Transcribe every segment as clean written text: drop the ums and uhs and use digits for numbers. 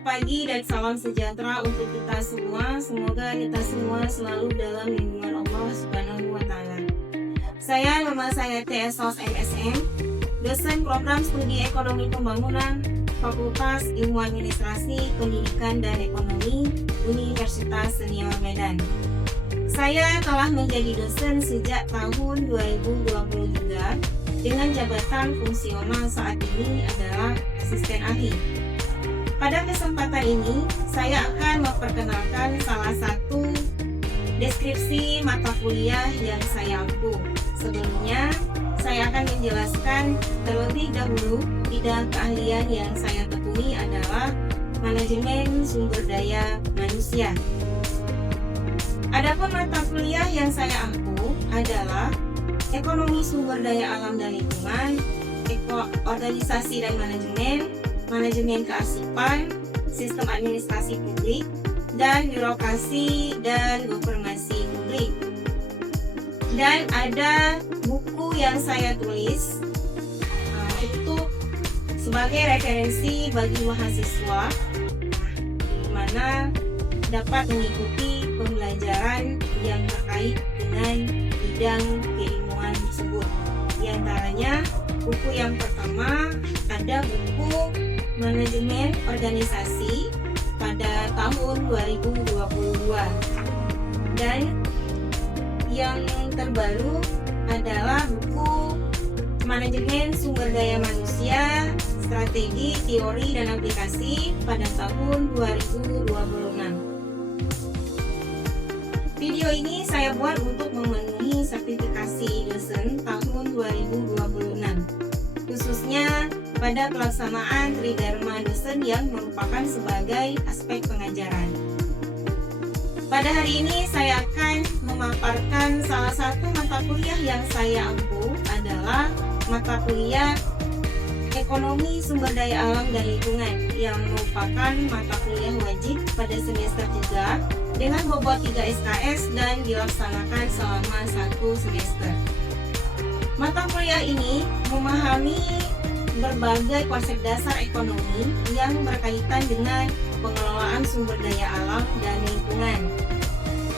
Selamat pagi dan salam sejahtera untuk kita semua. Semoga kita semua selalu dalam lindungan Allah Subhanahu wa Ta'ala. Nama saya TS Saus MSM, dosen program studi ekonomi pembangunan, Fakultas Ilmu Administrasi, Pendidikan dan Ekonomi, Universitas Senior Medan. Saya telah menjadi dosen sejak tahun 2023 dengan jabatan fungsional saat ini adalah asisten ahli. Pada kesempatan ini, saya akan memperkenalkan salah satu deskripsi mata kuliah yang saya ampu. Sebelumnya, saya akan menjelaskan terlebih dahulu bidang keahlian yang saya tekuni adalah manajemen sumber daya manusia. Adapun mata kuliah yang saya ampu adalah ekonomi sumber daya alam dan lingkungan, organisasi dan manajemen kearsipan, sistem administrasi publik, dan birokrasi dan governasi publik. Dan ada buku yang saya tulis itu sebagai referensi bagi mahasiswa, di mana dapat mengikuti pembelajaran yang terkait dengan bidang keilmuan tersebut. Di antaranya, buku yang pertama ada buku manajemen organisasi pada tahun 2022, dan yang terbaru adalah buku manajemen sumber daya manusia, strategi, teori, dan aplikasi pada tahun 2026. Video ini saya buat untuk memenuhi sertifikasi dosen tahun 2026, khususnya pada pelaksanaan Tridharma dosen yang merupakan sebagai aspek pengajaran. Pada hari ini saya akan memaparkan salah satu mata kuliah yang saya ampu adalah mata kuliah Ekonomi Sumber Daya Alam dan Lingkungan yang merupakan mata kuliah wajib pada semester 3 dengan bobot 3 SKS dan dilaksanakan selama 1 semester. Mata kuliah ini memahami berbagai konsep dasar ekonomi yang berkaitan dengan pengelolaan sumber daya alam dan lingkungan.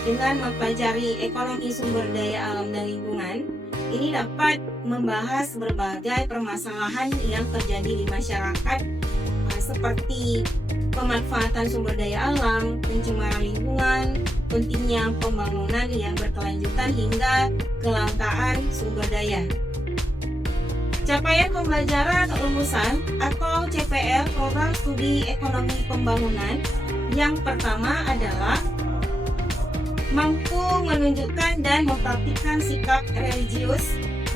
Dengan mempelajari ekonomi sumber daya alam dan lingkungan, ini dapat membahas berbagai permasalahan yang terjadi di masyarakat seperti pemanfaatan sumber daya alam, pencemaran lingkungan, pentingnya pembangunan yang berkelanjutan hingga kelangkaan sumber daya. Capaian pembelajaran lulusan atau CPL program studi ekonomi pembangunan yang pertama adalah mampu menunjukkan dan mempraktikkan sikap religius,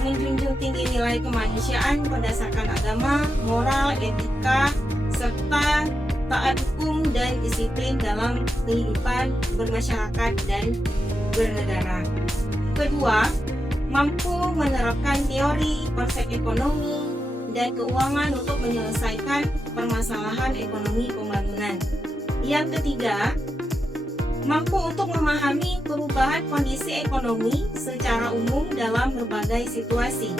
menjunjung tinggi nilai kemanusiaan berdasarkan agama, moral, etika, serta taat hukum dan disiplin dalam kehidupan bermasyarakat dan bernegara. Kedua, mampu menerapkan teori, konsep ekonomi, dan keuangan untuk menyelesaikan permasalahan ekonomi pembangunan. Yang ketiga, mampu untuk memahami perubahan kondisi ekonomi secara umum dalam berbagai situasi.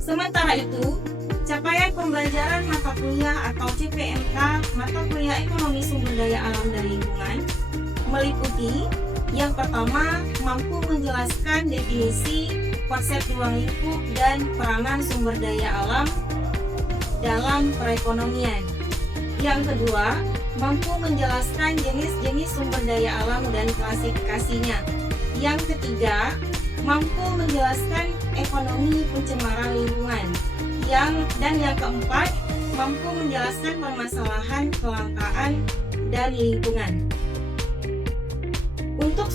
Sementara itu, capaian pembelajaran mata kuliah atau CPMK mata kuliah Ekonomi Sumber Daya Alam dan Lingkungan meliputi yang pertama, mampu menjelaskan definisi konsep ruang lingkup dan peranan sumber daya alam dalam perekonomian. Yang kedua, mampu menjelaskan jenis-jenis sumber daya alam dan klasifikasinya. Yang ketiga, mampu menjelaskan ekonomi pencemaran lingkungan. Dan yang keempat, mampu menjelaskan permasalahan kelangkaan dan lingkungan. Untuk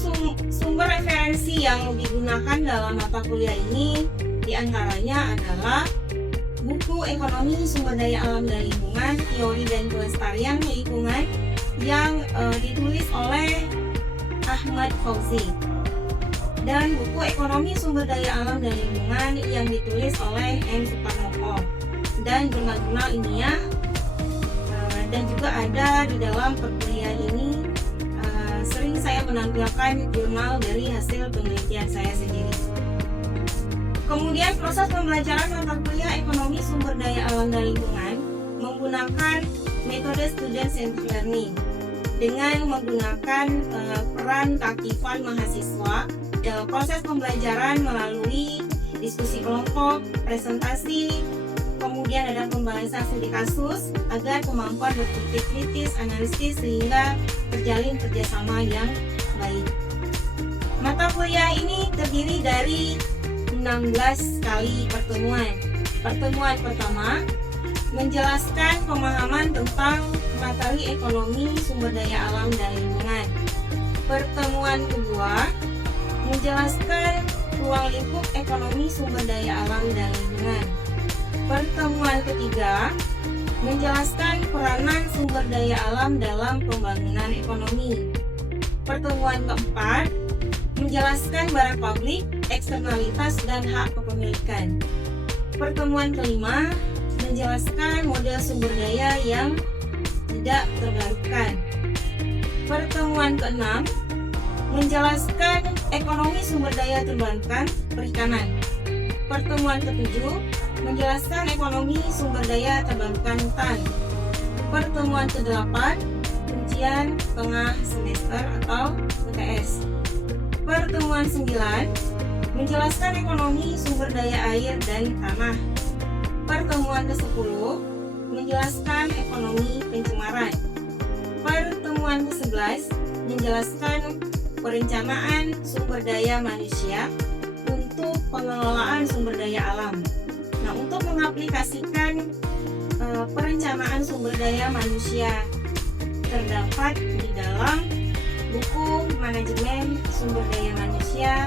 sumber referensi yang digunakan dalam mata kuliah ini diantaranya adalah buku Ekonomi Sumber Daya Alam dan Lingkungan, Teori dan Kelestarian Lingkungan yang ditulis oleh Ahmad Fauzi, dan buku Ekonomi Sumber Daya Alam dan Lingkungan yang ditulis oleh M. Suparmoko dan jurnal-jurnal ilmiah, dan juga ada di dalam perkuliahan ini sering saya menampilkan jurnal dari hasil penelitian saya sendiri. Kemudian proses pembelajaran mata kuliah Ekonomi Sumber Daya Alam dan Lingkungan menggunakan metode student centered learning dengan menggunakan peran keaktifan mahasiswa dalam proses pembelajaran melalui diskusi kelompok, presentasi, kemudian ada pembahasan studi kasus agar kemampuan berpikir kritis, analisis sehingga terjalin kerjasama yang baik. Mata kuliah ini terdiri dari 16 kali pertemuan. Pertemuan pertama menjelaskan pemahaman tentang materi ekonomi, sumber daya alam dan lingkungan. Pertemuan kedua menjelaskan ruang lingkup ekonomi, sumber daya alam dan lingkungan. Pertemuan ketiga menjelaskan peranan sumber daya alam dalam pembangunan ekonomi. Pertemuan keempat menjelaskan barang publik, eksternalitas dan hak kepemilikan. Pertemuan kelima menjelaskan model sumber daya yang tidak terbarukan. Pertemuan keenam menjelaskan ekonomi sumber daya terbarukan perikanan. Pertemuan ketujuh menjelaskan ekonomi sumber daya terbarukan hutan. Pertemuan kedelapan ujian tengah semester atau UTS. Pertemuan 9 menjelaskan ekonomi sumber daya air dan tanah. Pertemuan ke-10 menjelaskan ekonomi pencemaran. Pertemuan ke-11 menjelaskan perencanaan sumber daya manusia untuk pengelolaan sumber daya alam. Nah, untuk mengaplikasikan perencanaan sumber daya manusia terdapat di dalam buku Manajemen Sumber Daya Manusia,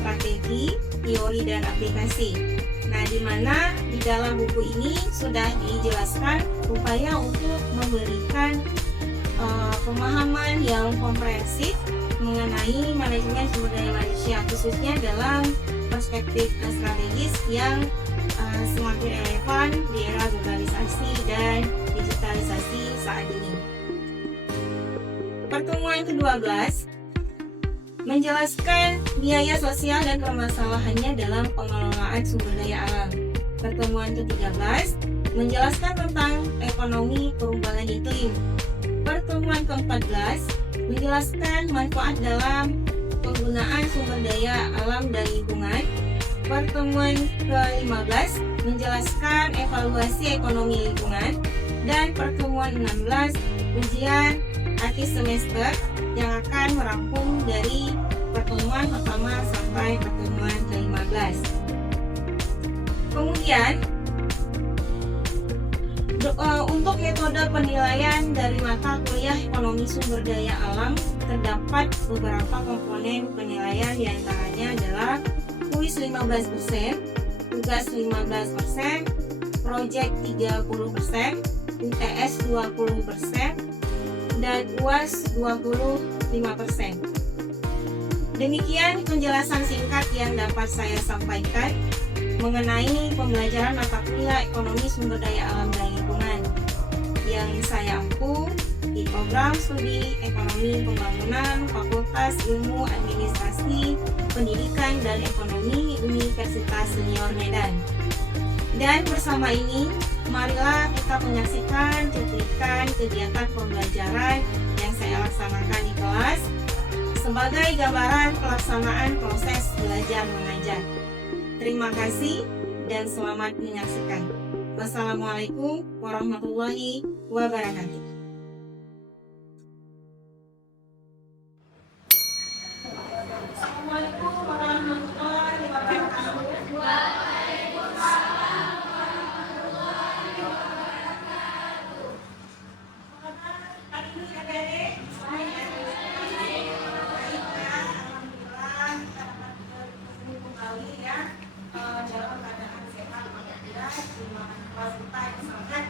Strategi, Teori dan Aplikasi. Nah, di mana di dalam buku ini sudah dijelaskan upaya untuk memberikan pemahaman yang komprehensif mengenai manajemen sumber daya manusia, khususnya dalam perspektif strategis yang semakin relevan di era globalisasi dan digitalisasi saat ini. Pertemuan ke-12 menjelaskan biaya sosial dan permasalahannya dalam pengelolaan sumber daya alam. Pertemuan ke-13 menjelaskan tentang ekonomi perubahan iklim. Pertemuan ke-14 menjelaskan manfaat dalam penggunaan sumber daya alam dan lingkungan. Pertemuan ke-15 menjelaskan evaluasi ekonomi lingkungan. Dan pertemuan 16 ujian akhir semester yang akan merangkum dari pertemuan pertama sampai pertemuan ke-15. Kemudian untuk metode penilaian dari mata kuliah ekonomi sumber daya alam terdapat beberapa komponen penilaian, diantaranya adalah kuis 15%, tugas 15%, project 30%, UTS 20%, dan UAS 25%. Demikian penjelasan singkat yang dapat saya sampaikan mengenai pembelajaran mata kuliah ekonomi sumber daya alam dan lingkungan yang saya ampu di program studi ekonomi pembangunan Fakultas Ilmu Administrasi Pendidikan dan Ekonomi Universitas Senior Medan. Dan bersama ini, marilah kita menyaksikan cuplikan kegiatan pembelajaran yang saya laksanakan di kelas sebagai gambaran pelaksanaan proses belajar mengajar. Terima kasih dan selamat menyaksikan. Wassalamualaikum warahmatullahi wabarakatuh. Assalamualaikum warahmatullahi wabarakatuh. Dalam keadaan sehat apabila jumlah kelas kita yang sangat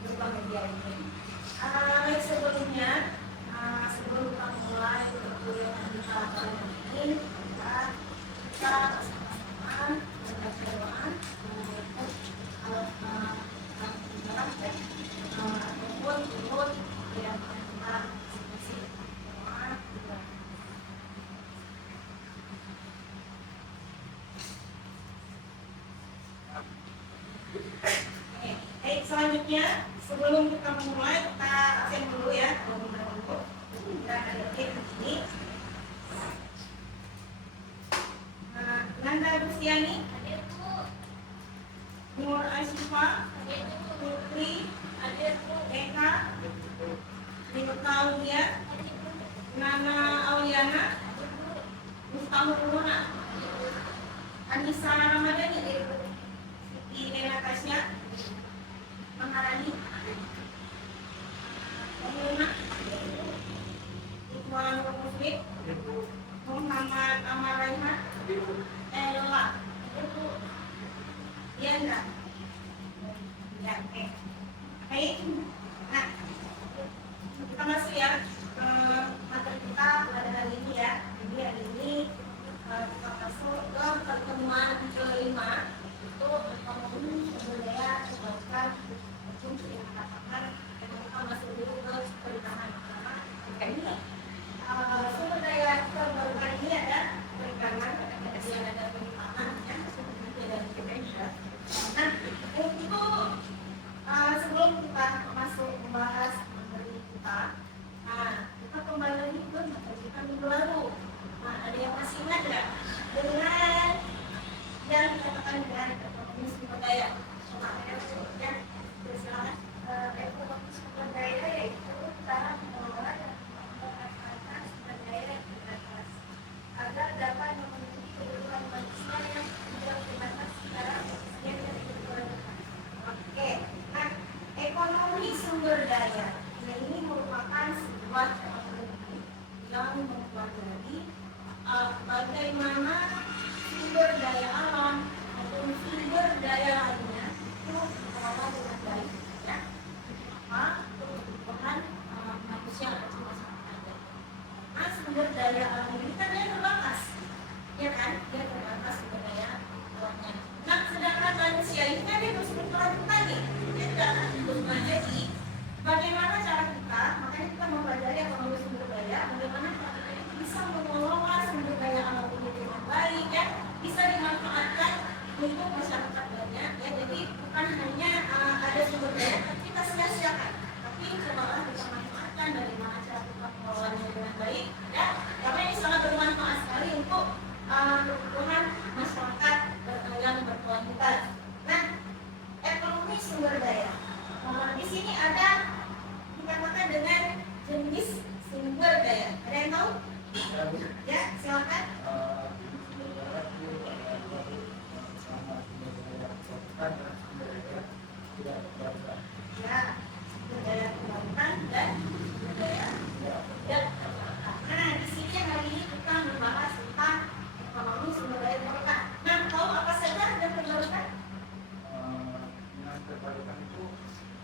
berbahagia ini. Sebelumnya, sebelum kita mulai kuliah kita kali ini, kita bersama-sama membaca doa untuk ataupun turut yang kita masing-masing doa. Selanjutnya, sebelum kita mulai kita absen dulu ya. Kita lihat di sini. Nanda Rusiani, Nur Asyifa, Putri, Eka, Aulia, Nana Auliana, Mustahul Luna, Anissa Ramadhani, Siti Lena Tasya, Maharani, Luna, Ikhwan Muslim, Muhammad Amal Raihan, Ella, Diana. Ya, oke. Baik. Nah, kita masuk ya ke materi kita pada hari ini ya. Jadi hari ini kita masuk ke pertemuan kelima, itu ekonomi sumber daya perbankan hukum yang katakan. Kita masuk dulu ke perikanan pertama. Ini sumber daya terbarukan ini ada perikanan, kemudian ada penyimpanan, ya, kemudian ada kemudian. Nah, untuk sebelum kita masuk membahas materi kita, kita kembali lagi ke materi kita minggu lalu. Ada yang masih ingat nggak dengan yang dikatakan dengan ekonomi sumber daya? Coba ya, silakan. Ekonomi sumber daya yaitu cara mengelola dan memanfaatkan sumber daya yang terbatas agar dapat memenuhi kebutuhan manusia yang tidak terbatas secara efisien dan berkelanjutan. Oke, nah ekonomi sumber daya ini merupakan sebuah teknologi yang mempelajari bagaimana sumber daya alam atau sumber daya lainnya itu dikelola dengan baik, ya. Untuk kebutuhan manusia atau masyarakat. Nah, sumber daya alam ini kan dia terbatas, ya kan? Dia terbatas sumber daya alamnya. Nah, sedangkan manusia ini kan dia harus berkelanjutan nih. Dia tidak akan terus menjadi. Bagaimana cara kita? Makanya kita mempelajari ekonomi sumber daya. Bagaimana cara kita bisa mengelola sumber daya alam ini dengan baik, ya, bisa dimanfaatkan untuk masyarakat banyak, ya. Jadi bukan hanya ada sumber daya tapi kita sia-siakan, tapi cobalah kita manfaatkan bagaimana cara kita mengelolanya dengan baik, ya. Karena ini sangat bermanfaat sekali untuk kebutuhan masyarakat yang berkelanjutan. Nah, ekonomi sumber daya. Di sini ada dikatakan dengan jenis sumber daya. Ada yang tahu? Ya, silakan. Ya, sumber daya terbarukan dan sumber daya tidak terbarukan. Nah, di sini hari ini kita membahas tentang ekonomi sumber daya terbarukan. Nah, tahu apa saja yang terbarukan? Yang terbarukan itu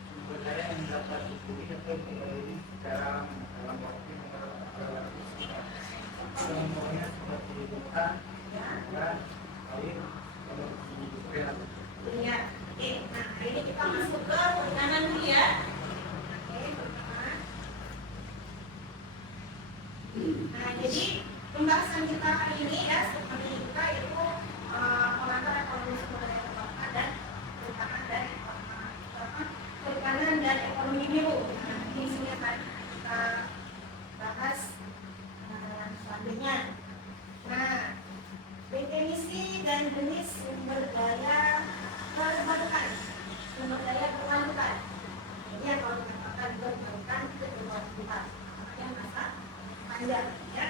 sumber daya yang dapat dipulih atau kembali secara dalam waktu yang relatif singkat. Contohnya seperti hutan, dan air, relatif. Ya, oke. Nah, hari ini kita masuk ke perikanan dulu ya. Oke, perikanan. Nah, jadi pembahasan kita hari ini ya, seperti kita itu pengantar ekonomi sumber daya terbarukan dan perikanan dan ekonomi biru. Nah, di sini akan kita bahas selanjutnya. Nah, definisi dan jenis sumber daya terbarukan, sumber daya berkelanjutan. Ini yang kalau dikatakan berkelanjutan itu berkelanjutan, makanya masa panjang, ya.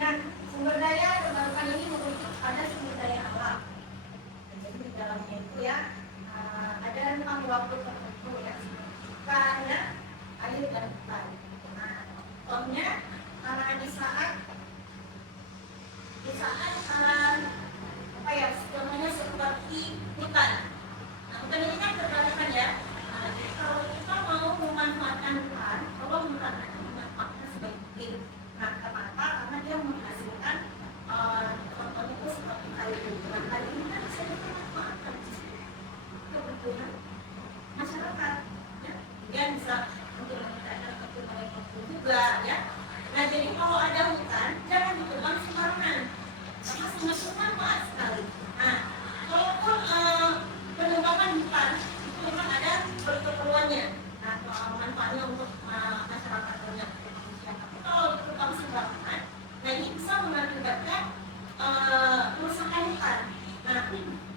Nah, sumber daya terbarukan ini merujuk pada sumber daya alam. Jadi di dalamnya itu ya ada rentang waktu tertentu ya, karena air dan hutan. Nah, contohnya karena di saat apa ya, contohnya seperti hutan. Nah, hutan ini kan terbarukan ya. Nah, kalau kita mau memanfaatkan hutan, kalau hutan dimanfaatkan sebaik mungkin. Nah, kenapa? Karena dia menghasilkan contohnya itu seperti kayu. Nah, kayu ini kan bisa dimanfaatkan kebutuhan masyarakat, ya. Dia bisa untuk meningkatkan kebutuhan ekonomi juga, ya. Nah, jadi kalau ada hutan, jangan ditebang sembarangan, karena sangat bermanfaat sekali. Nah, kalaupun penebangan hutan itu memang ada keperluannya. Nah, manfaatnya untuk masyarakat banyak Indonesia. Tapi kalau terutama sembarangan, nah ini bisa mengakibatkan kerusakan hutan. Nah,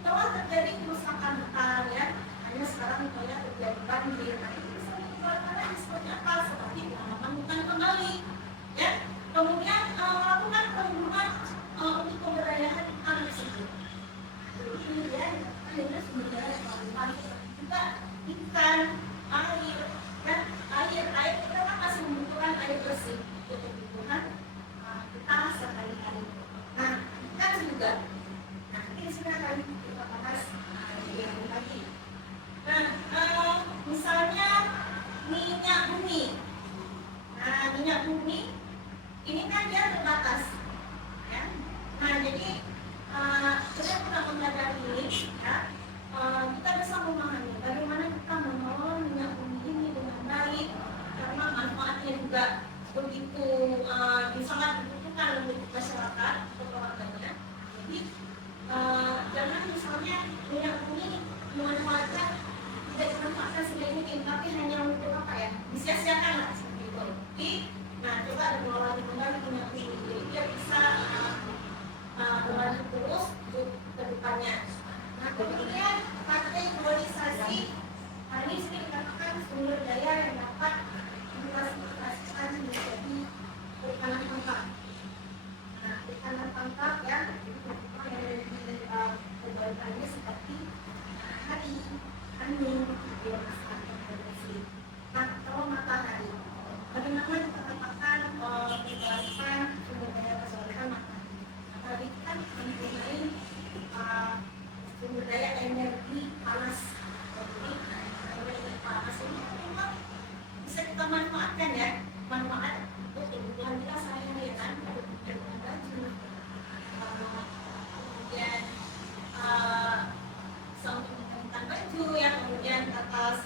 kalau terjadi kerusakan hutan ya, hanya sekarang misalnya terjadi banjir, nah itu bisa menyebabkan seperti apa? Seperti penanaman hutan kembali, ya. Kemudian melakukan pembunuhan untuk pemberdayaan hutan tersebut. Ini dia ada sumber daya hutan juga ikan, air, dan air kita kan masih membutuhkan air bersih untuk kebutuhan kita sehari-hari. Nah, ikan juga. Nah, ini sudah akan kita bahas yang lagi. Nah, misalnya minyak bumi. Nah, minyak bumi ini kan dia terbatas, ya. Nah, jadi kita pernah mempelajari ini, ya. Kita bisa memahami bagaimana kita mengelola minyak bumi ini dengan baik, karena manfaatnya juga begitu sangat dibutuhkan untuk masyarakat atau keluarganya. Jadi jangan misalnya minyak bumi dimanfaatkan tidak dimanfaatkan sebaik mungkin, tapi hanya untuk apa ya, disia-siakan lah seperti itu. Jadi, nah coba dikelola dengan baik minyak bumi, jadi dia bisa berlanjut terus untuk kedepannya. Nah, kemudian kategorisasi, nah ini sering dikatakan sumber daya yang dapat diklasifikasikan menjadi perikanan tangkap. Nah, perikanan tangkap ya, yang lebih berbagai seperti matahari, angin, biomasa, dan listrik. Nah, kalau matahari, bagaimana kita katakan menjelaskan sumber daya terbarukan matahari? Matahari kan mempunyai sumber daya energi panas. Jadi energi panas ini memang bisa kita manfaatkan ya, manfaat untuk kebutuhan kita sehari-hari kan, kebutuhan baju, kemudian untuk menggantikan baju ya, kemudian atas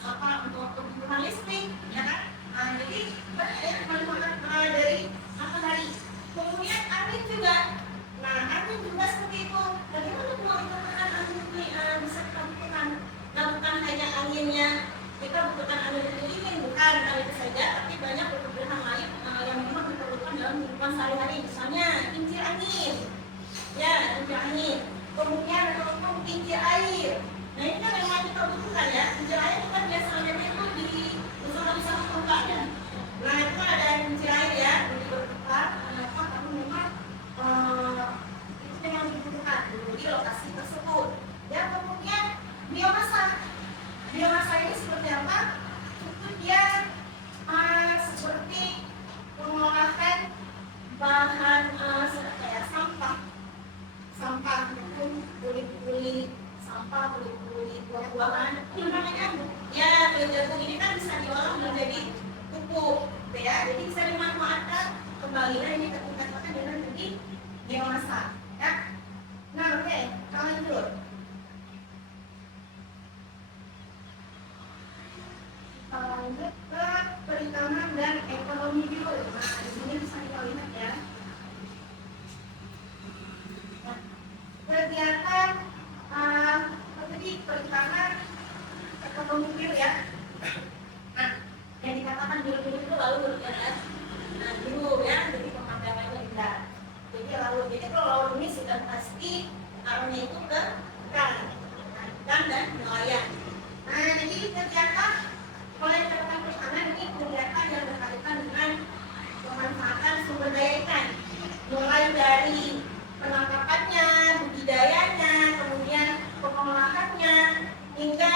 untuk kebutuhan listrik ya kan. Nah, jadi banyak ya manfaat dari matahari. Kemudian angin juga. Nah, angin juga seperti itu. Bagaimana kalau kita butuhkan angin ini bisa kita butuhkan? Nah, bukan hanya anginnya kita butuhkan angin dingin, bukan itu saja, tapi banyak kebutuhan lain yang memang diperlukan dalam kehidupan sehari-hari. Misalnya kincir angin, ya kincir angin. Kemudian untuk kincir air. Nah, ini kan memang kita butuhkan ya. Kincir air itu kan biasanya itu di usaha-usaha permukaannya. Nah, itu kan ada kincir air ya, jadi berputar. Kenapa? Karena memang itu yang dibutuhkan di lokasi tersebut. Ya, kemudian biomasa. Biomasa ini seperti apa? Itu dia seperti pengolahan bahan sampah maupun kulit-kulit sampah, kulit-kulit buah-buahan. Itu namanya ya, kulit jagung ini kan bisa diolah menjadi pupuk, ya. Jadi bisa dimanfaatkan kembali. Nah, ini kita katakan dengan menjadi biomasa, ya. Nah, oke, kita lanjut. Kita lanjut ke perikanan dan ekonomi biru. Nah, di sini bisa kita lihat ya. Nah, kegiatan seperti perikanan ekonomi biru ya. Nah, yang dikatakan biru-biru itu lalu berjalan. Nah, biru ya, jadi pemandangannya indah. Jadi laut ini, kalau laut ini sudah pasti arahnya itu ke ikan, ikan dan nelayan. Nah, jadi kegiatan oleh kegiatan perikanan ini kegiatan yang berkaitan dengan pemanfaatan sumber daya ikan, mulai dari penangkapannya, budidayanya, kemudian pengolahannya, hingga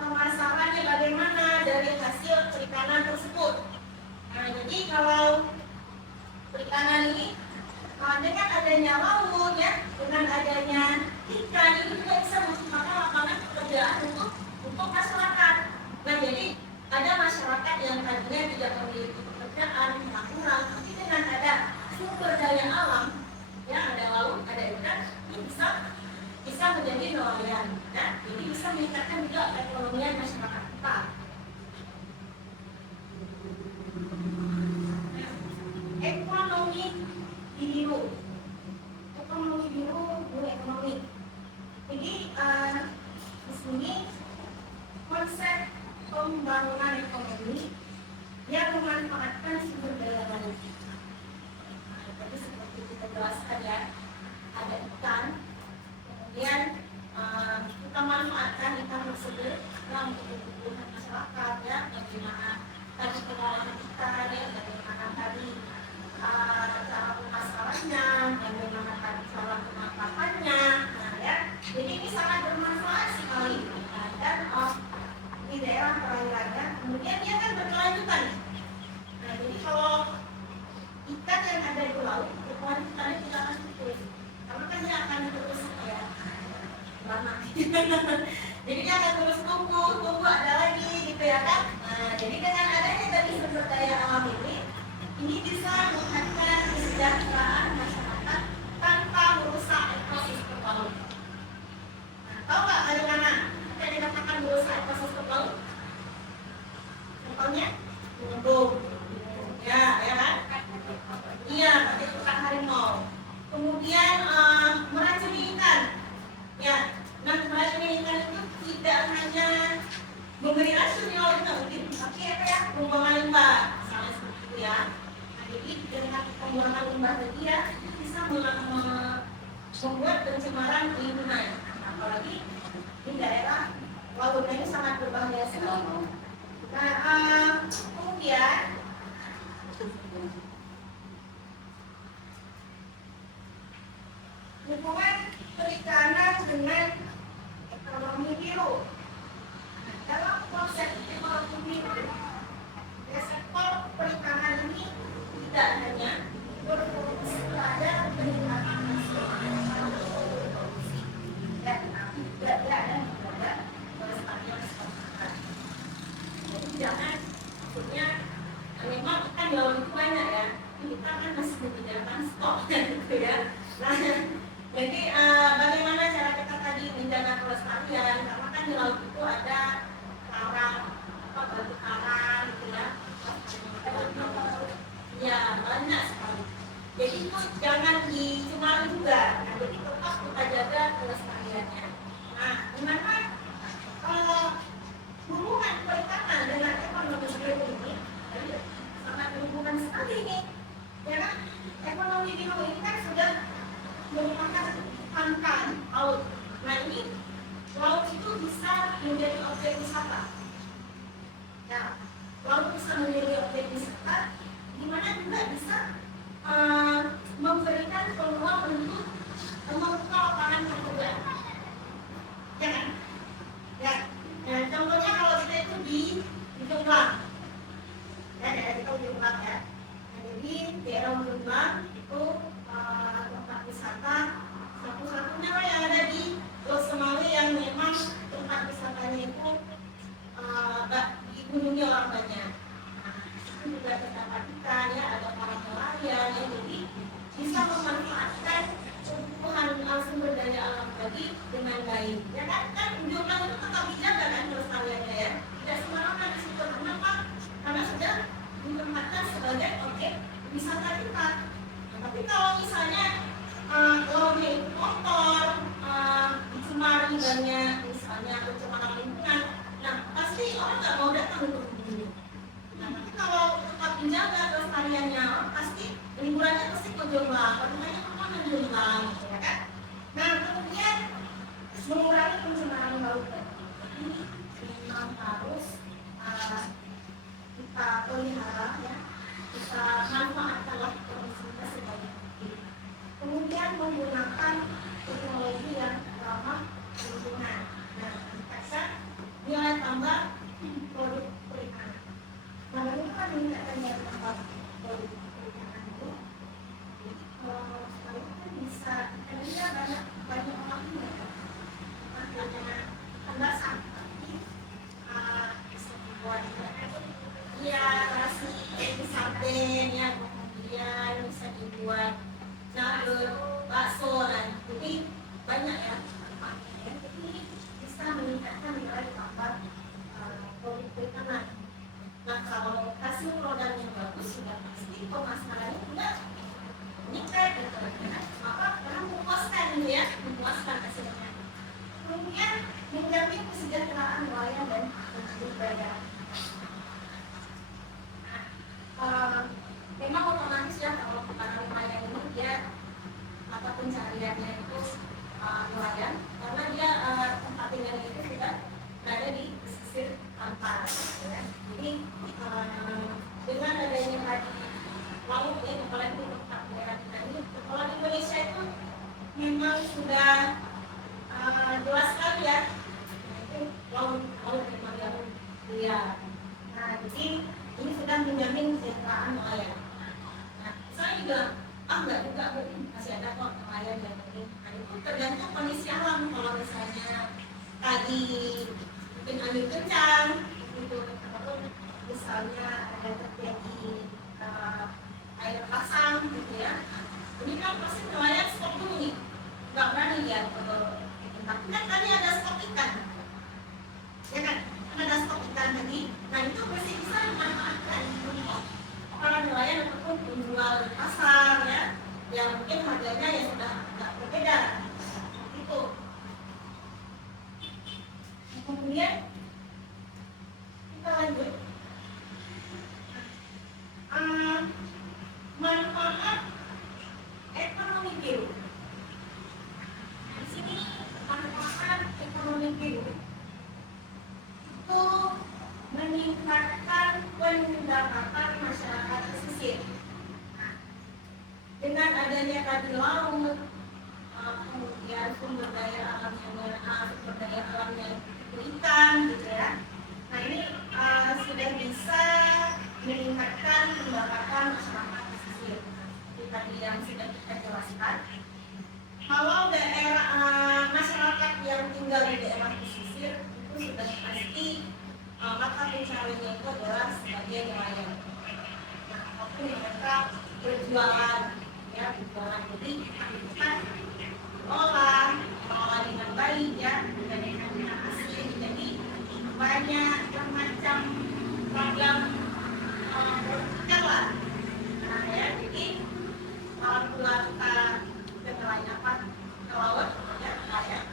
pemasarannya bagaimana dari hasil perikanan tersebut. Nah, jadi kalau perikanan ini dengan adanya laut ya, dengan adanya ikan ini juga bisa menciptakan lapangan pekerjaan untuk masyarakat. Nah, jadi ada masyarakat yang tadinya tidak memiliki pekerjaan, pengangguran, tapi dengan ada sumber daya alam, ya ada laut, ada ikan, ini bisa menjadi nelayan. Nah, ini bisa meningkatkan juga perekonomian masyarakat kita. Ekonomi biru, ekonomi biru, biru ekonomi. Jadi di sini konsep pembangunan Jadi dia akan terus tumbuh ada lagi gitu ya kan. Nah, jadi dengan adanya tadi sumber daya alam ini bisa meningkatkan kesejahteraan masyarakat tanpa merusak ekosistem laut. Nah, tahu nggak bagaimana yang dikatakan merusak ekosistem laut? Contohnya, gunung, ya kan? Iya, berarti bukan harimau. Kemudian meracuni ikan, ya. Nah, meracuni ikan itu tidak hanya memberi racun di laut mungkin, tapi apa ya, pembuangan limbah, misalnya seperti itu ya. Nah, jadi dengan pembuangan limbah tadi ya, bisa membuat pencemaran lingkungan, apalagi di daerah lautnya ini sangat berbahaya sekali. Nah, kemudian hubungan perikanan dengan ekonomi biru. Nah, dalam konsep ekonomi biru, sektor perikanan ini tidak hanya berfokus pada peningkatan produksi, dan tidak ada pada pelestarian stok ikan. Jadi jangan, maksudnya memang ikan di laut itu banyak ya, kita kan masih menyediakan stok gitu ya. Nah, jadi bagaimana cara kita tadi menjaga kelestarian, karena kan di laut itu ada karang, batu karang gitu ya, ya banyak sekali. Jadi itu jangan dicemari juga. Nah, jadi tetap kita jaga kelestariannya. Nah, gimana hubungan perikanan dengan ekonomi biru ini sangat berhubungan sekali nih, ya kan? Ekonomi biru ini kan sudah merupakan pangkal laut. Nah, ini laut itu bisa menjadi objek wisata. Ya, laut bisa menjadi objek wisata, di mana juga bisa memberikan peluang untuk membuka lapangan pekerjaan. Ya kan? Ya. Nah, contohnya kalau kita itu di Jombang, ya daerah kita di Jombang ya. Nah, jadi daerah Jombang itu tempat wisata satu-satunya yang ada di Pulau Semawe yang memang tempat wisatanya itu dikunjungi orang banyak. Nah, itu juga terdapat ikan ya, ada para nelayan ya, jadi bisa memanfaatkan kebutuhan sumber daya alam tadi dengan baik. Ya kan Jombang itu tetap dijaga kan kelestariannya ya, tidak sembarangan di situ. Kenapa? Karena sudah ditempatkan sebagai objek wisata kita. Tapi kalau misalnya lautnya itu kotor, dicemari banyak, misalnya pencemaran lingkungan, nah pasti orang nggak mau datang untuk mengunjungi. Nah, tapi kalau tetap menjaga kelestariannya, pasti liburannya pasti ke Jombang, rumahnya kemana Jombang, ya kan? Nah, kemudian mengurangi pencemaran laut ini memang harus kita pelihara ya, kita manfaatkanlah kondisi kita sebaik mungkin. Kemudian menggunakan teknologi yang ramah lingkungan dan meningkatkan nilai tambah produk perikanan. Nah, bagaimana meningkatkan nilai tambah produk perikanan itu? Kalau kita bisa, karena banyak orang ini makanya tambah sampah bisa dibuat ya nasi sarden ya, kemudian bisa dibuat jalur bakso, dan jadi banyak ya manfaatnya. Jadi bisa meningkatkan nilai tambah produk perikanan. Nah, kalau hasil produknya bagus, sudah pasti pemasarannya juga meningkat gitu ya. Maka karena memuaskan gitu ya, memuaskan hasilnya. Kemudian menjamin kesejahteraan nelayan dan budidaya. Memang otomatis ya kalau para nelayan ini dia pencariannya itu nelayan, karena dia tempat tinggalnya itu sudah berada di pesisir pantai ya. Jadi dengan adanya tadi laut ya, apalagi tempat daerah kita ini, kalau di Indonesia itu memang sudah jelas sekali ya, itu laut memang yang dia. Nah, jadi ini sudah menjamin kesejahteraan nelayan. Nah, saya juga enggak juga masih ada kok nelayan yang ini. Nah, itu tergantung kondisi alam. Kalau misalnya tadi mungkin angin kencang gitu, ataupun misalnya ada terjadi air pasang gitu ya. Ini kan pasti nelayan stok dulu nih, nggak berani dia tapi kan tadi ada stok ikan, ya kan? Ada stok ikan tadi, nah itu masih bisa dimanfaatkan untuk para nelayan ataupun penjual di pasar ya, yang mungkin harganya ya sudah agak berbeda itu. Kemudian kita lanjut. Manfaat ekonomi biru. Di sini manfaat ekonomi biru itu meningkatkan pendapatan masyarakat pesisir. Nah, dengan adanya tadi laut, kemudian sumber daya alamnya ikan gitu ya. Nah ini sudah bisa meningkatkan pendapatan masyarakat pesisir. Tadi yang sudah kita jelaskan. Kalau daerah masyarakat yang tinggal di daerah pesisir itu sudah pasti mata pencariannya itu adalah sebagai nelayan. Nah, apapun mereka berjualan, ya berjualan jadi ikan olah dengan baik ya, dengan ikan asli, jadi banyak macam ragam ikan lah. Nah ya, jadi kalau kita nelayan apa ke laut ya nelayan,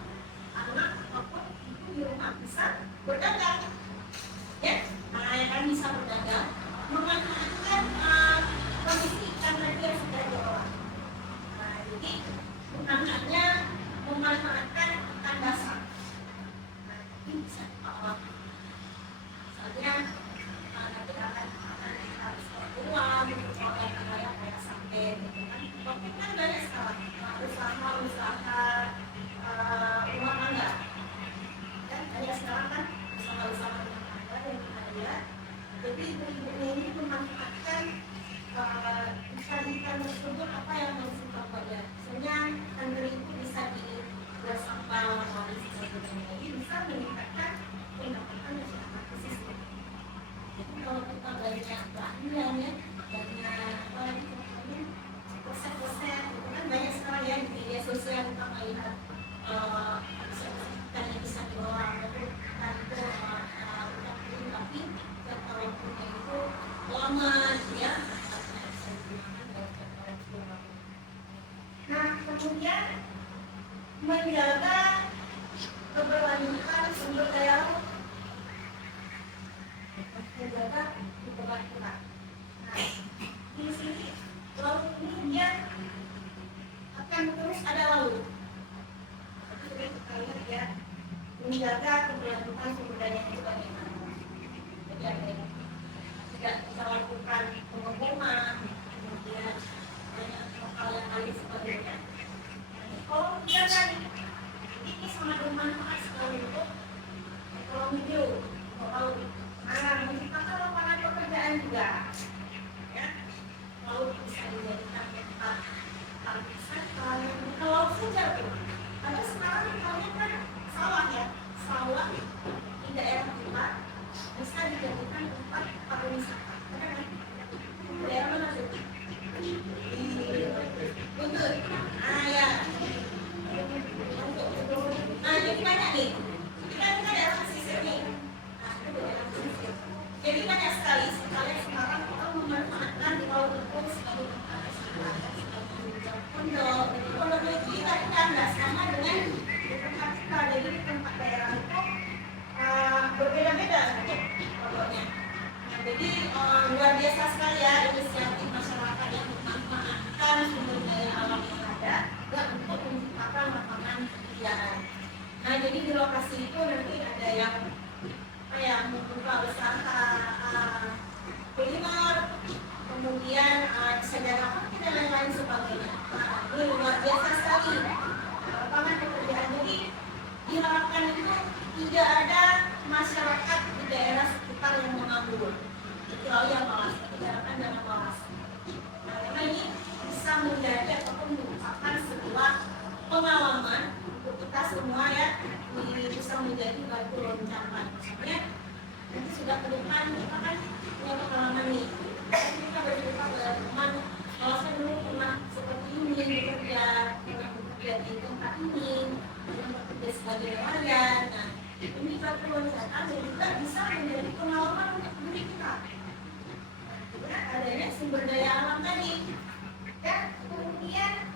anak maupun ibu di rumah bisa berdagang ya. Nah ya kan bisa berdagang memanfaatkan kondisi ikan tadi yang sudah diolah. Nah jadi bukan memanfaatkan ikan basah. Nah ini bisa diolah. Misalnya nanti akan harus uang untuk oleh kayak sampai gitu kan. Tapi kan banyak sekali usaha rumah tangga. Dan banyak sekarang kan usaha rumah tangga yang ada. Jadi ibu-ibunya ini memanfaatkan ikan-ikan tersebut apa yang masuk pada. Misalnya ikan teri itu bisa dibuat sambal atau sebagainya. Jadi bisa meningkatkan pendapatan masyarakat pesisir. Jadi kalau kita banyak pelatihan ya, banyak resep-resep itu kan banyak sekali ya di media sosial kita melihat ikan yang bisa diolah ataupun ikan itu tapi yang kalau punya itu lama ya. Nah kemudian menjaga keberlanjutan sumber daya laut, menjaga keberlanjutan. Nah di sini laut ini dia akan terus ada laut. Tapi sudah kita lihat ya, menjaga keberlanjutan sumber daya itu bagaimana. Jadi ada yang tidak bisa lakukan pengeboman, kemudian banyak hal yang lain sebagainya. Kalau menjaga ini sangat bermanfaat sekali untuk ekonomi biru. Kalau menciptakan lapangan pekerjaan juga. Laut bisa dijadikan tempat pariwisata. Kalau saja ada sekarang misalnya kan sawah ya, sawah di daerah kita bisa dijadikan tempat pariwisata. Daerah mana tuh? Guntur. Ya. Nah jadi banyak nih. Kita daerah pesisir nih. Nah itu daerah pesisir. Jadi banyak sekali sekarang kita memanfaatkan di laut itu sebagai pondok. Jadi pondok itu kita nggak sama dengan di tempat kita. Jadi di tempat daerah itu berbeda-beda pondoknya. Nah, jadi luar biasa sekali ya inisiatif masyarakat yang memanfaatkan sumber daya alam yang ada dan untuk menciptakan lapangan pekerjaan. Nah jadi di lokasi itu nanti ada yang membuka usaha kuliner, kemudian sedang dan lain-lain sebagainya. Ini luar biasa sekali lapangan pekerjaan. Jadi diharapkan itu tidak ada masyarakat di daerah sekitar yang menganggur, kecuali yang malas, diharapkan jangan malas. Nah, karena ini bisa menjadi ataupun merupakan sebuah pengalaman untuk kita semua ya, bisa menjadi sumber daya alam tadi. Ya, kemudian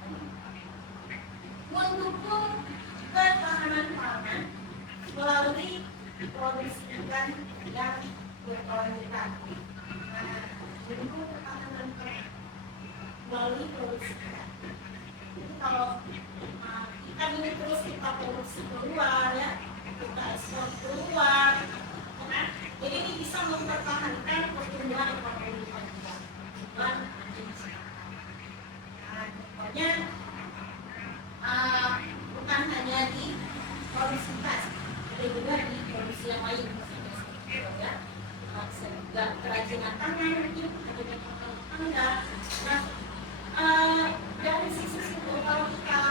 mendukung ketahanan pangan melalui produksi ikan yang berkelanjutan. Nah, mendukung ketahanan pangan melalui produksi ikan. Jadi kalau ikan ini terus kita produksi keluar, ya, kita ekspor keluar, ya, jadi ini bisa mempertahankan pertumbuhan ekonomi kita. Nah, contohnya bukan hanya di produksi gas, tapi juga di produksi yang lain, ya, bisa juga kerajinan tangan, mungkin ada tangga. Nah, dari sisi itu kalau kita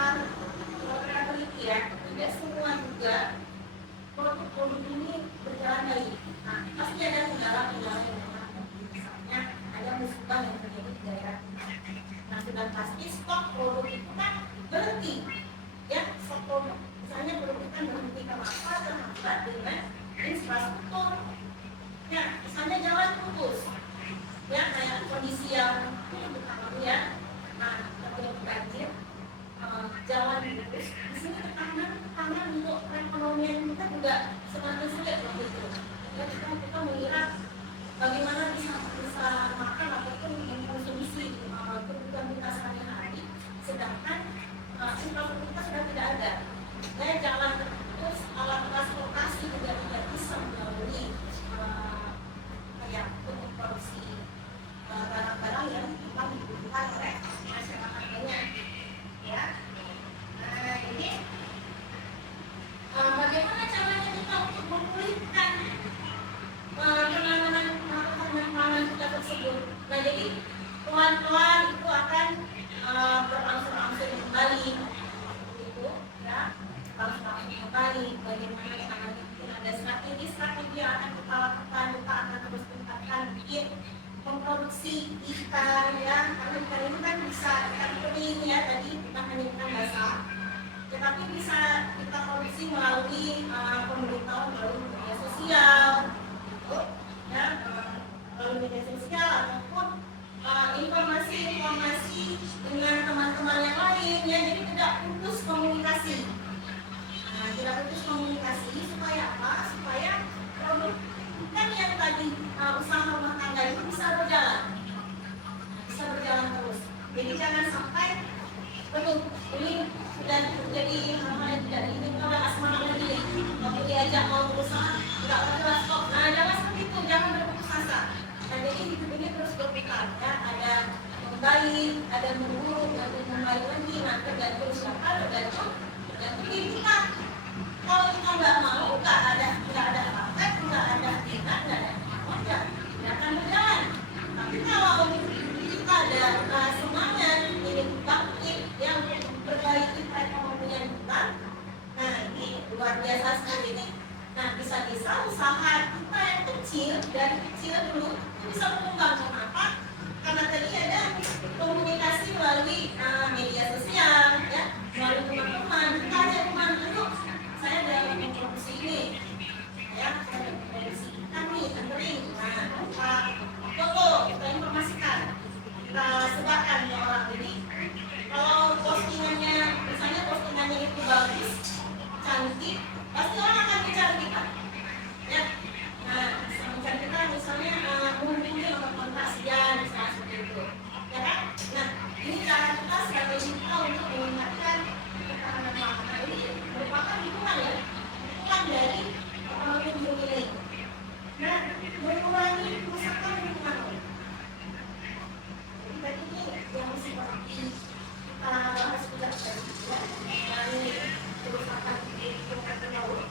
teliti, ya, tidak semua juga produk-produk ini berjalan baik. Nah, pasti ada kendala-kendala yang memang, misalnya ada musibah yang terjadi di daerah kita. Nah, sudah pasti stok produk itu kan berhenti, ya, stok produk misalnya produk kan berhenti karena apa? Terhambat dengan infrastruktur, ya, misalnya jalan putus, ya, kayak kondisi yang ya, nah, terjadi banjir, jalan putus, di sini tekanan untuk perekonomian kita juga semakin sulit waktu itu. Ya, kita mengira bagaimana bisa makan ataupun mengkonsumsi kebutuhan kita sehari-hari, sedangkan infrastruktur kita sudah tidak ada. Ya, jalan terputus, alat transportasi juga tidak bisa melalui kayak untuk produksi barang-barang yang memang dibutuhkan oleh masyarakat banyak, ya. Nah, ini bagaimana caranya kita untuk memulihkan penanganan pangan kita tersebut. Nah, jadi pelan-pelan itu akan berangsur-angsur kembali, gitu, ya, berangsur-angsur kembali. Bagaimana caranya? Mungkin ada strategi yang akan kita lakukan. Kita akan terus tingkatkan, bikin memproduksi ikan, ya, karena ikan ini kan bisa ikan kering, ya, tadi bukan hanya ikan basah, tetapi bisa kita produksi melalui pemberitahuan melalui media sosial, gitu, ya, melalui media sosial ataupun informasi dengan teman-teman yang lain, ya, jadi tidak putus komunikasi. Nah, tidak putus komunikasi supaya apa? Supaya produk ikan yang tadi usaha rumah tangga itu bisa berjalan terus. Jadi jangan sampai ini sudah terjadi hal-hal yang tidak diinginkan oleh semangat lagi. Waktu diajak mau berusaha nggak jelas kok. Nah, jangan seperti itu, jangan berputus asa. Nah, jadi hidup ini terus berputar, ya, ada membaik, ada memburuk, ada membaik lagi. Nah, tergantung siapa, tergantung diri kita. Kalau kita nggak mau, nggak ada praktek, nggak ada tindak, nggak ada tidak akan berjalan. Tapi kalau kita ada semangat ingin bangkit yang memperbaiki perekonomian kita, nah, ini luar biasa sekali nih. Nah, bisa-bisa usaha kita yang kecil, dari kecil dulu bisa berkembang. Kenapa? Karena tadi ada komunikasi melalui media sosial, ya, melalui teman-teman. Kita ada teman dulu, saya dalam memproduksi ini, ya, saya memproduksi ikan nih, ikan kering. Nah, foto kita informasikan, kita sebarkan ke orang. Jadi kalau postingannya, misalnya postingannya itu bagus, cantik, pasti orang akan bicara kita, ya. Nah, mencari kita misalnya menghubungi nomor kontak sekian, misalnya seperti itu, ya kan? Nah, ini cara kita, strategi kita untuk meningkatkan ketahanan pangan. Nah, ini merupakan dukungan, ya, dukungan dari ekonomi ini. Nah, mengurangi kerusakan lingkungan. Jadi tadi ini yang seperti kita bahas juga tadi, ya, mengurangi kerusakan lingkungan laut.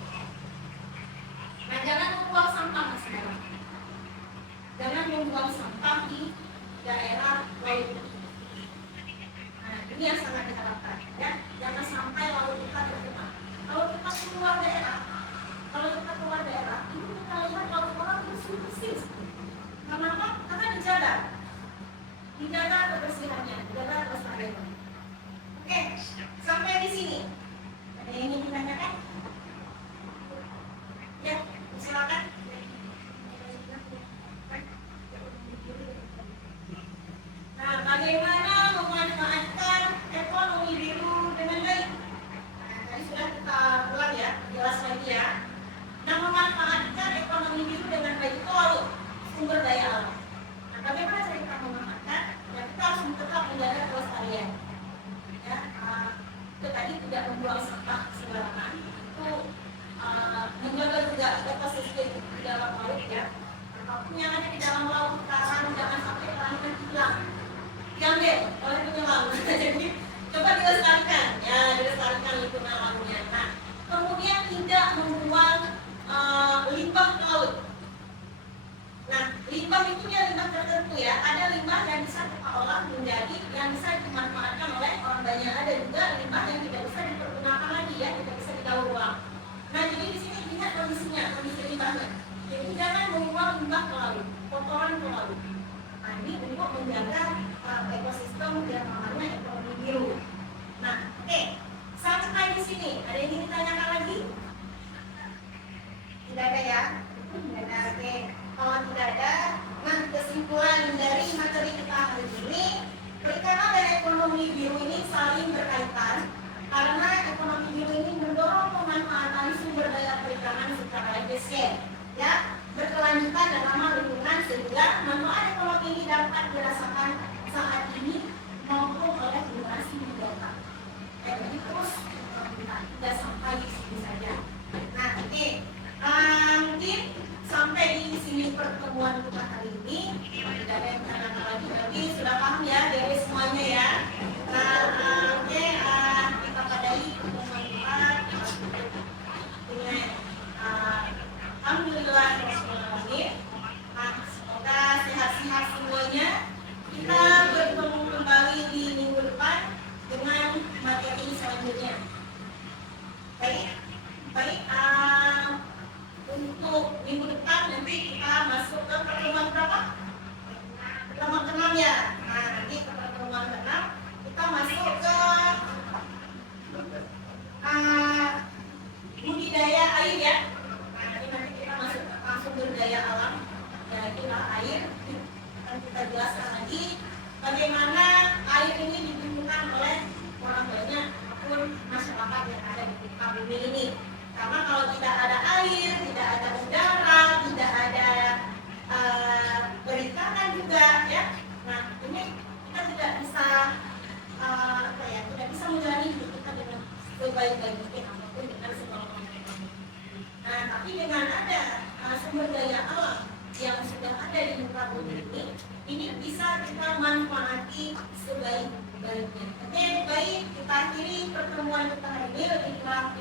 Nah, jangan membuang sampah, Mas. Jangan membuang sampah di daerah laut. Nah, ini yang sangat diharapkan, ya. Jangan sampai laut kita tercemar. Kalau kita keluar daerah, itu kita lihat laut orang bersih-bersih. Kenapa? Karena dijaga kebersihannya, dijaga kelestariannya. Oke, sampai di sini. Ada yang ingin ditanyakan? Ya, silakan. Jadi coba dilestarikan, ya dilestarikan lingkungan lautnya. Nah, kemudian tidak membuang limbah ke laut. Nah, limbah itu dia limbah tertentu ya. Ada limbah yang bisa kita olah menjadi yang bisa dimanfaatkan oleh orang banyak. Ada juga limbah yang tidak bisa dipergunakan lagi ya, tidak bisa didaur ulang. Nah, jadi di sini lihat kondisinya, kondisi limbahnya. Jadi jangan membuang limbah ke laut, kotoran ke laut. Nah, ini untuk menjaga ekosistem yang namanya ekonomi biru. Nah, oke, sampai di sini ada yang ingin ditanyakan lagi? Tidak ada ya? Tidak ada. Oke. Kalau tidak ada, nah kesimpulan dari materi kita hari ini, perikanan dan ekonomi biru ini saling berkaitan karena ekonomi biru ini mendorong pemanfaatan sumber daya perikanan secara efisien, ya, berkelanjutan dan ramah lingkungan sehingga manfaat ekonomi ini dapat dirasakan saat ini maupun oleh generasi mendatang. Jadi terus tidak sampai di sini saja. Nah, oke. Mungkin sampai di sini pertemuan kita hari ini. Tidak ada yang tanyakan lagi, tapi sudah paham ya dari semuanya ya. Nah, oke, kita padai pertemuan kita dengan alhamdulillah. Nah, semoga sehat-sehat semuanya. Kita bertemu kembali di minggu depan dengan materi selanjutnya. Baik. Untuk minggu depan nanti kita masuk ke pertemuan berapa? Pertemuan ke-6 ya. Nah, nanti ke pertemuan ke-6 kita masuk ke budidaya air ya. Nah, nanti kita masuk ke sumber daya alam, yaitu air. Akan kita jelaskan lagi bagaimana air ini dibutuhkan oleh orang banyak maupun masyarakat yang ada di bumi ini. Karena kalau tidak ada air, tidak ada udara, tidak ada perikanan juga, ya. Nah, ini kita tidak bisa tidak bisa menjalani hidup kita dengan sebaik-baik mungkin apapun dengan senormal mungkin. Nah, tapi dengan ada sumber daya alam yang sudah ada di muka bumi ini bisa kita manfaati sebaik-baiknya. Oke, baik, kita akhiri pertemuan kita hari ini. Lebih kurang